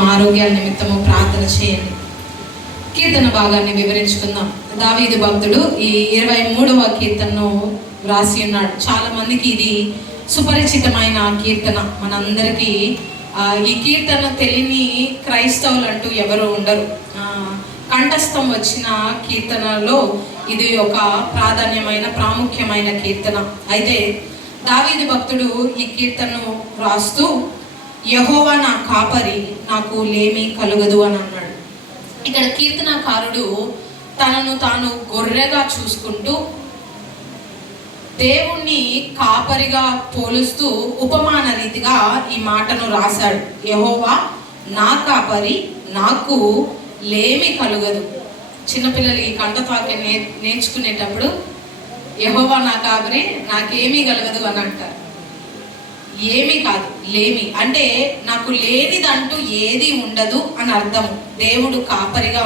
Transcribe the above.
నిమిత్తము, ఆరోగ్యాల నిమిత్తము ప్రార్థన చేయండి. కీర్తన భాగాన్ని వివరించుకుందాం. దావీదు భక్తుడు ఈ 23వ కీర్తనను వ్రాసి ఉన్నాడు. చాలా మందికి ఇది సుపరిచితమైన కీర్తన. మనందరికీ ఈ కీర్తన తెలియని క్రైస్తవులు అంటూ ఎవరు ఉండరు. కంఠస్థం వచ్చిన కీర్తనలో ఇది ఒక ప్రాముఖ్యమైన కీర్తన. అయితే దావీదు భక్తుడు ఈ కీర్తనను రాస్తూ యెహోవా నా కాపరి, నాకు లేమి కలుగదు అని అన్నాడు. ఇక్కడ కీర్తనకారుడు తనను తాను గొర్రెగా చూసుకుంటూ దేవుణ్ణి కాపరిగా పోలుస్తూ ఉపమాన రీతిగా ఈ మాటను రాశాడు. యెహోవా నా కాపరి, నాకు లేమి కలుగదు. చిన్నపిల్లలు ఈ కంఠవాక్యం నేర్చుకునేటప్పుడు యెహోవా నా కాపరి, నాకేమీ కలగదు అని అంటారు. ఏమీ కాదు, లేమి అంటే నాకు లేనిదంటూ ఏది ఉండదు అని అర్థం. దేవుడు కాపరిగా